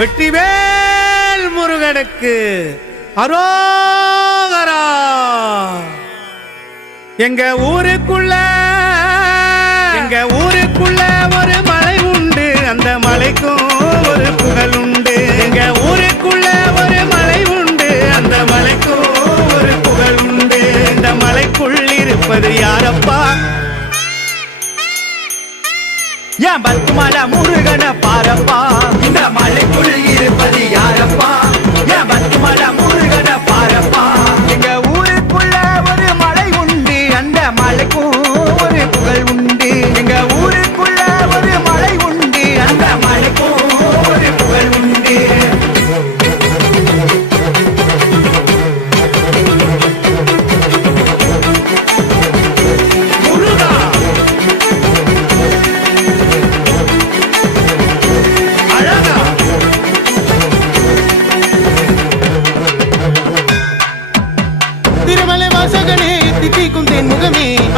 வெற்றிவேல் முருகனுக்கு அரோகரா. எங்க ஊருக்குள்ள ஒரு மலை உண்டு, அந்த மலைக்கும் ஒரு புகழ் உண்டு. எங்க ஊருக்குள்ள ஒரு மலை உண்டு, அந்த மலைக்கும் ஒரு புகழ் உண்டு. இந்த மலைக்குள் இருப்பது யாரப்பா? ஏன் பத்துமலை முருகன பாரப்பா. இந்த மலைக்குள் இருப்பது யாரப்பா? ஏன் பத்துமலை முருகன பாரப்பா. எங்க ஊருக்குள்ள ஒரு மலை உண்டு, அந்த மலைக்கும் ஒரு புகழ் உண்டு. எங்க ஊருக்குள்ள ஒரு மலை உண்டு, அந்த மலைக்கும் ஒரு புகழ் உண்டு.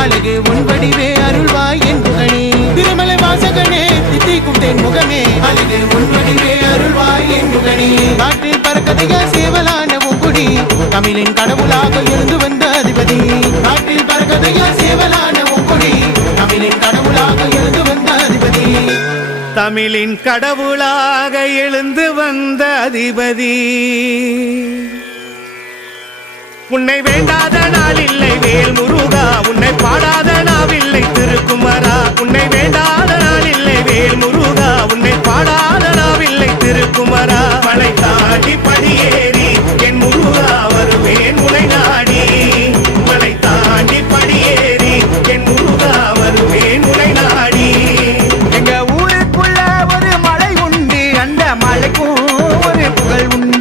அழகு உன்படிவே அருள்வாய் என் புகழே. திருமலை வாசகனே தித்திக்கும் தென் முகமே, அழகு உன்படிவே அருள்வாய் என் புகழே. காற்றில் பறக்கதையா சேவலான உங்குடி, தமிழின் கடவுளாக எழுந்து வந்த அதிபதி. காற்றில் பறக்கதையா சேவலான உங்குடி, தமிழின் கடவுளாக எழுந்து வந்த அதிபதி. தமிழின் கடவுளாக எழுந்து வந்த அதிபதி. உன்னை வேண்டாத நாள் இல்லை வேல் முருகா, உன்னை பாடாத நாவில்லை திருக்குமரா. உன்னை வேண்டாத நாள் இல்லை வேல் முருகா, உன்னை பாடாத நாவில்லை திருக்குமரா. மலை தாண்டி படியேறி என் முருகா வருவேன் உனை நாடி. மலை தாண்டி படியேறி என் முருகா வருவேன் உனை நாடி. எங்க ஊருக்குள்ள ஒரு மலை உண்டு, அந்த மலைக்கும் ஒரு புகழ் உண்டு.